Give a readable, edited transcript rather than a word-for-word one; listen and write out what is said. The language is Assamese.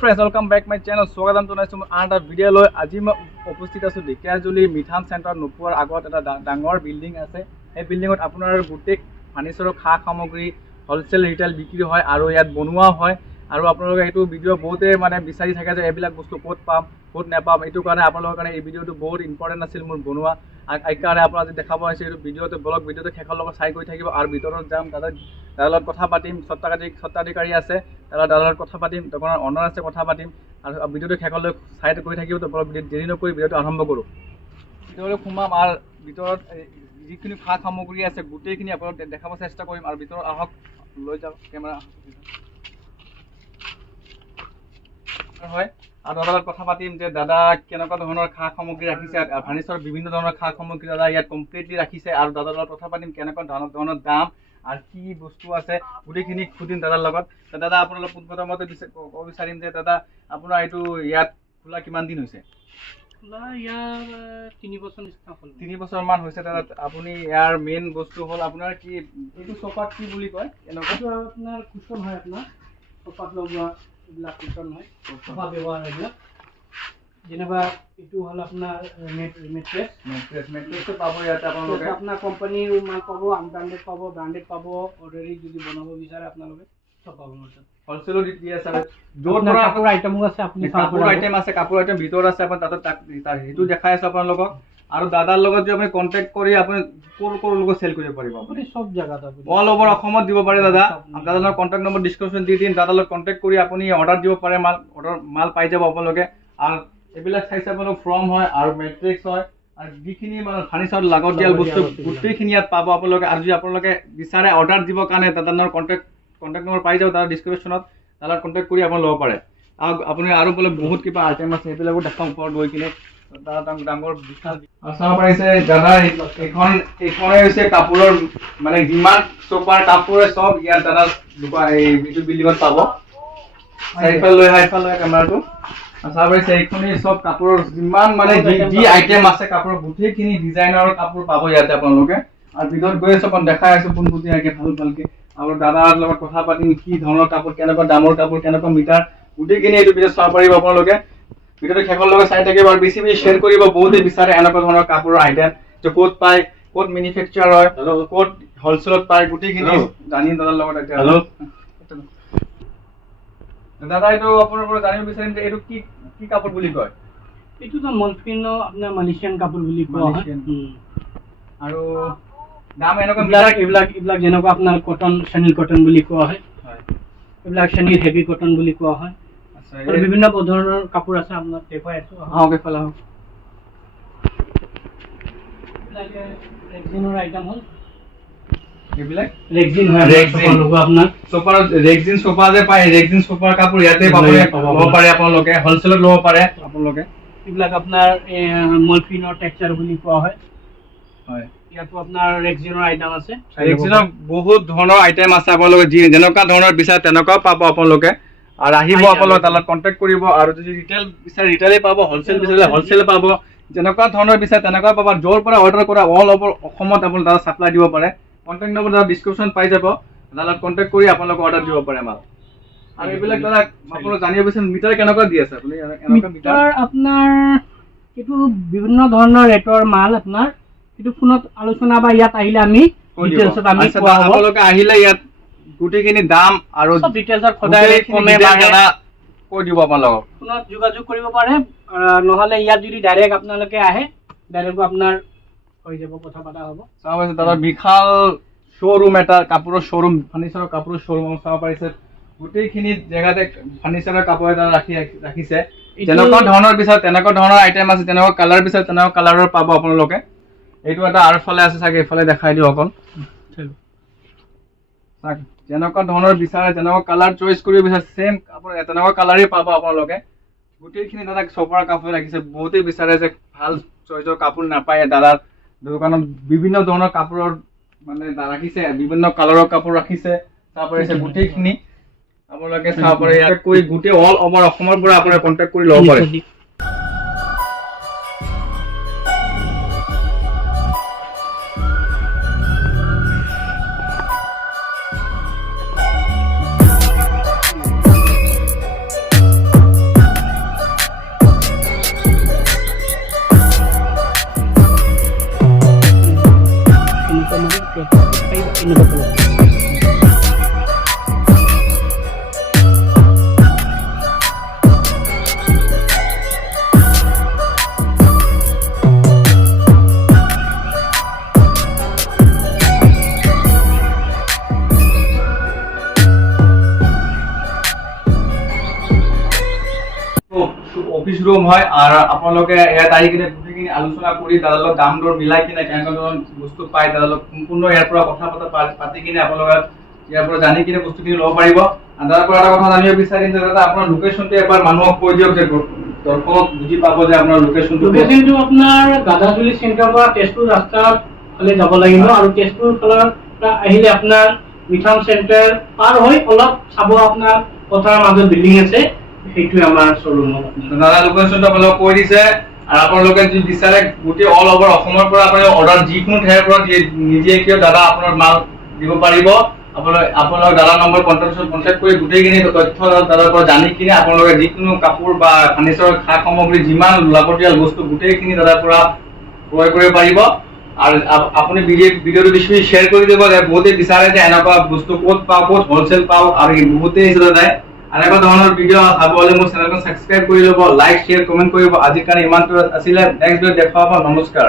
Friends welcome back my channel स्वागतम जनाइছো आन এটা ভিডিও লৈ আজি মই উপস্থিত আছো ঢেকিয়াজুলি মিঠান সেন্টার নোপোৱাৰ আগত এটা ডাঙৰ বিল্ডিং আছে। এই বিল্ডিংত আপোনাৰ গোটেই ফাৰ্নিচাৰৰ খা সামগ্ৰী হোলসেল ৰিটেল বিক্ৰী হয় আৰু ইয়াত বনোৱা হয়। আৰু আপোনালোকে এইটো ভিডিও বহুতে মানে বিচাৰি থাকে যে এইবিলাক বস্তু ক'ত পাম ক'ত নাপাম, এইটো কাৰণে আপোনালোকৰ কাৰণে এই ভিডিওটো বহুত ইম্পৰ্টেণ্ট আছিল মোৰ বনোৱা। এইকাৰণে আপোনাক আজি দেখাব আহিছে এইটো ভিডিওটো ব্লগ ভিডিওটো শেষৰ লগত চাই গৈ থাকিব আৰু ভিতৰত যাম দাদাৰ লগত কথা পাতিম। স্বত্বাধিকাৰী আছে দাদাৰ লগত কথা পাতিম, দোকানৰ অনাৰ আছে কথা পাতিম আৰু ভিডিওটো শেষলৈ চাই গৈ থাকিব। তো ব্লগ ভিডিও দেৰি নকৰি ভিডিওটো আৰম্ভ কৰোঁ। ভিতৰলৈ সোমাম আৰু ভিতৰত যিখিনি খা সামগ্ৰী আছে গোটেইখিনি আপোনালোক দেখাব চেষ্টা কৰিম। আৰু ভিতৰত আহক, লৈ যাওক কেমেৰা হয়। আৰু দাদাৰ লগত কথা পাতিম যে দাদা কেনেকুৱা ধৰণৰ খা সামগ্ৰী ৰাখিছে, ফাৰ্নিচাৰৰ বিভিন্ন ধৰণৰ খা সামগ্ৰী দাদা ইয়াত কমপ্লিটলি ৰাখিছে। আৰু দাদাৰ লগত কথা পাতিম কেনেকুৱা ধৰণৰ দাম আৰু কি বস্তু আছে গোটেইখিনি সুধিম দাদাৰ লগত। দাদা আপোনালোক প্ৰথমতে ক'ব বিচাৰিম যে দাদা আপোনাৰ এইটো ইয়াত খোলা কিমান দিন হৈছে? খোলা ইয়াৰ 3 বছৰ নিচিনা হ'ল। 3 বছৰমান হৈছে দাদা। আপুনি ইয়াৰ মেইন বস্তু হ'ল আপোনাৰ কি এইটো চোফাত কি বুলি কয়? এনেকুৱাটো আপোনাৰ কুচন হয়, আপোনাৰ চোফাত লগোৱা এইবিলাক কুচন হয়, চোফা ব্যৱহাৰ এইবিলাক। যেনেবা এইটো হ'ল আপোনাৰ মেট্ৰেছ পাব ইয়াতে আপোনালোকে। আপোনাৰ কোম্পানীৰ মাল পাব, আনব্ৰাণ্ডেড পাব, ব্ৰাণ্ডেড পাব। অলৰেডি যদি বনাব বিচাৰে আপোনালোকে চব পাব। হোলসেলত দি আছে। য'ৰ পৰা কাপোৰ আইটেমো আছে, আপুনি কাপোৰ আইটেম আছে, কাপোৰ আইটেম ভিতৰত আছে আপোনাৰ তাতে সেইটো দেখাই আছে আপোনালোকক। আৰু দাদাৰ লগত যদি আপুনি কণ্টেক্ট কৰি আপুনি ক'ৰ লগত চেল কৰিব পাৰিব, আপুনি চব জেগাত অল অভাৰ অসমত দিব পাৰে দাদা। দাদাৰ লগত কণ্টেক্ট নম্বৰ ডিছক্ৰিপশ্যন দি দিম, দাদাৰ লগত কণ্টেক্ট কৰি আপুনি অৰ্ডাৰ দিব পাৰে, মাল পাই যাব আপোনালোকে। আৰু এইবিলাক চাইছে আপোনালোক ফ্ৰম হয় আৰু মেট্ৰিক্স হয় আৰু যিখিনি মানে ফাৰ্নিচাৰত লাগতিয়াল বস্তু গোটেইখিনি ইয়াত পাব আপোনালোকে। আৰু যদি আপোনালোকে বিচাৰে অৰ্ডাৰ দিবৰ কাৰণে দাদাৰ লগত কণ্টেক্ট নম্বৰ পাই যাব দাদাৰ ডিছক্ৰিপশ্যনত, দাদাৰ কণ্টেক্ট কৰি আপুনি ল'ব পাৰে। আৰু আপুনি আৰু বোলে বহুত কিবা আইটেম আছে সেইবিলাকো দেখাম ওপৰত গৈ কিনে। দাদা ডাঙৰ বিশাল চাব পাৰিছে দাদা। এইখনে হৈছে কাপোৰৰ মানে যিমান চোফাৰ কাপোৰ চব ইয়াত দাদা এই বিল্ডিঙত পাব। চাৰিফাল লৈ কেমেৰাটো চাব পাৰিছে। এইখনেই চব কাপোৰৰ যিমান মানে যি আইটেম আছে কাপোৰৰ গোটেইখিনি ডিজাইনৰ কাপোৰ পাব ইয়াতে আপোনালোকে। আৰু ভিতৰত গৈ আছো অকণ দেখাই আছো পোনপটীয়াকৈ ভালকে। আৰু দাদাৰ লগত কথা পাতিম কি ধৰণৰ কাপোৰ, কেনেকুৱা দামৰ কাপোৰ, কেনেকুৱা মিটাৰ গোটেইখিনি এইটো ভিডিঅ' চাব পাৰিব আপোনালোকে। ভিডিঅ'টো শেষৰ লগত চাই থাকিব আৰু বেছি শ্বেয়াৰ কৰিব। বহুতে বিচাৰে এনেকুৱা ধৰণৰ কাপোৰৰ আইটেম যে ক'ত পায়, ক'ত মেনুফেকচাৰ হয়, ক'ত হ'লচেলত পায় গোটেইখিনি জানিম দাদাৰ লগত। এতিয়া দাদা এইটো আপোনাৰ পৰা জানিব বিচাৰিম যে এইটো কি কাপোৰ বুলি কয়? এইটোতো মলফিনো আপোনাৰ মালয়েছিয়ান কাপোৰ বুলি কোৱা হয়। আৰু দাম এনেকুৱা এইবিলাক যেনেকুৱা আপোনাৰ কটন, চেনিল কটন বুলি কোৱা হয়। এইবিলাক চেনিল হেভি কটন বুলি কোৱা হয়। আৰু বিভিন্ন ধৰণৰ কাপোৰ আছে, আপোনাক দেখুৱাই আছো। ৰেক্সিনৰ আইটেম হ'ল এইবিলাক ৰেক্সিন হয়। আপোনাৰ ৰেক্সিন সোফা যে পায়, ৰেক্সিন সোফাৰ কাপোৰ ইয়াতে ল'ব পাৰে আপোনালোকে, হ'লচেলত ল'ব পাৰে আপোনালোকে। এইবিলাক আপোনাৰ মলফিনৰ টেক্সচাৰ বুলি কোৱা হয়। ইয়াতো আপোনাৰ ৰেক্সিনৰ আইটেম আছে। ৰেক্সিনৰ বহুত ধৰণৰ আইটেম আছে, আপোনালোকে যেনেকুৱা ধৰণৰ বিচাৰে তেনেকুৱাও পাব আপোনালোকে। আৰু আহিব আপোনালোকে তাৰ লগত কণ্টেক্ট কৰিব। আৰু যদি ৰিটেইল বিচাৰে ৰিটেইলে পাব, হ'লচেল বিচাৰিলে হ'লচেল পাব। যেনেকুৱা ধৰণৰ বিচাৰে তেনেকুৱা পাব। য'ৰ পৰা অৰ্ডাৰ কৰা অল অভাৰ অসমত আপোনালোকে দাদা ছাপ্লাই দিব পাৰে। কণ্টেক্ট নম্বৰ দাদা ডিছক্ৰিপশ্যন পাই যাব, দাদাৰ লগত কণ্টেক্ট কৰি আপোনালোকে অৰ্ডাৰ দিব পাৰে মাল। আৰু এইবিলাক দাদা আপোনালোক জানিব বিচাৰিম মিটাৰ কেনেকুৱা দি আছে আপুনি? মিটাৰ আপোনাৰ এইটো বিভিন্ন ধৰণৰ ৰেটৰ মাল আপোনাৰ এইটো ফোনত আলোচনা বা ইয়াত আহিলে আমি ডিটেইলছত আপোনালোকে আহিলে ইয়াত গোটেইখিনি দাম আৰু ডিটেইলছত সদায় কমে দাদা কৈ দিব আপোনালোকক। ফোনত যোগাযোগ কৰিব পাৰে, নহ'লে ইয়াত যদি ডাইৰেক্ট আপোনালোকে আহে ডাইৰেক্ট আপোনাৰ হৈ যাব, কথা পতা হ'ব। চাব পাৰিছে দাদা বিশাল শ্ব'ৰুম এটা, কাপোৰৰ শ্ব'ৰুম, ফাৰ্নিচাৰৰ কাপোৰৰ শ্ব'ৰুম চাব পাৰিছে। গোটেইখিনি জেগাতে ফাৰ্নিচাৰৰ কাপোৰ এটা ৰাখিছে। যেনেকুৱা ধৰণৰ বিচাৰে তেনেকুৱা ধৰণৰ আইটেম আছে, তেনেকুৱা কালাৰ বিচাৰে তেনেকুৱা কালাৰৰ পাব আপোনালোকে। এইটো এটা আৰু ফালে আছে চাগে, এইফালে দেখাই দিওঁ অকণ। যেনেকুৱা ধৰণৰ বিচাৰে যেনেকুৱা কালাৰ চইচ কৰিব বিচাৰে ছেম কাপোৰ তেনেকুৱা কালাৰেই পাব আপোনালোকে। গোটেইখিনি দাদা চোফাৰ কাপোৰ ৰাখিছে। বহুতেই বিচাৰে যে ভাল চইচৰ কাপোৰ নাপায় দাদাৰ দোকানত। বিভিন্ন ধৰণৰ কাপোৰৰ মানে ৰাখিছে, বিভিন্ন কালাৰৰ কাপোৰ ৰাখিছে। চাব পাৰিছে গোটেইখিনি আপোনালোকে চাব পাৰে। ইয়াত কৈ গোটেই অল অভাৰ অসমৰ পৰা আপোনালোকে কণ্টেক্ট কৰি ল'ব পাৰে। অনুভৱ কৰিব। অফিস ৰুম হয় আৰ আপোনালোকে ইয়াত আহি কিনে গোটেইখিনি আলোচনা কৰি দাদাৰ লগত দাম দৰ মিলাই কিনে কেনেকুৱা ধৰণৰ বস্তু পায় দাদাৰ লগত সম্পূৰ্ণ ইয়াৰ পৰা কথা পাতি কিনে আপোনালোকে ইয়াৰ পৰা জানি কিনে বস্তুখিনি ল'ব পাৰিব। দাদাৰ পৰা এটা কথা জানিব বিচাৰিম যে দাদা আপোনাৰ লোকেশ্যনটো এবাৰ মানুহক কৈ দিয়ক যে দৰ্শকক বুজি পাব যে আপোনাৰ লোকেশ্যনটো আপোনাৰ গাদাজুলি চেণ্টাৰৰ পৰা তেজপুৰ ৰাস্তাৰ ফালে যাব লাগিব আৰু তেজপুৰ ফালৰ পৰা আহিলে আপোনাৰ মিথন চেণ্টাৰ পাৰ হৈ অলপ চাব আপোনাৰ পথাৰৰ মাজত বিল্ডিং আছে, সেইটোৱে আমাৰ শ্বৰুম। দাদা লোকেশ্যনটো আপোনালোক কৈ দিছে আৰু আপোনালোকে যদি বিচাৰে গোটেই অল অভাৰ অসমৰ পৰা আপুনি অৰ্ডাৰ যিকোনো ঠাইৰ পৰা নিজে কিয় দাদা আপোনাৰ মাল দিব পাৰিব। আপোনালোক দাদাৰ নম্বৰ কণ্টেক্ট কৰি গোটেইখিনি তথ্য দাদাৰ পৰা জানি কিনে আপোনালোকে যিকোনো কাপোৰ বা ফাৰ্নিচাৰৰ সা সামগ্ৰী যিমান লাগতিয়াল বস্তু গোটেইখিনি দাদাৰ পৰা ক্ৰয় কৰিব পাৰিব। আৰু আপুনি ভিডিঅ'টো বেছি শ্বেয়াৰ কৰি দিব যে বহুতে বিচাৰে যে এনেকুৱা বস্তু ক'ত পাওঁ, ক'ত হ'লচেল পাওঁ আৰু বহুতেই যায়। আৰু এনেকুৱা ধৰণৰ ভিডিঅ' চাবলৈ মোৰ চেনেলখন ছাবস্ক্ৰাইব কৰি ল'ব, লাইক শ্বেয়াৰ কমেণ্ট কৰিব। আজিৰ কাৰণে ইমানটো আছিলে, নেক্সট ভিডিঅ'ত দেখা পাব। নমস্কাৰ।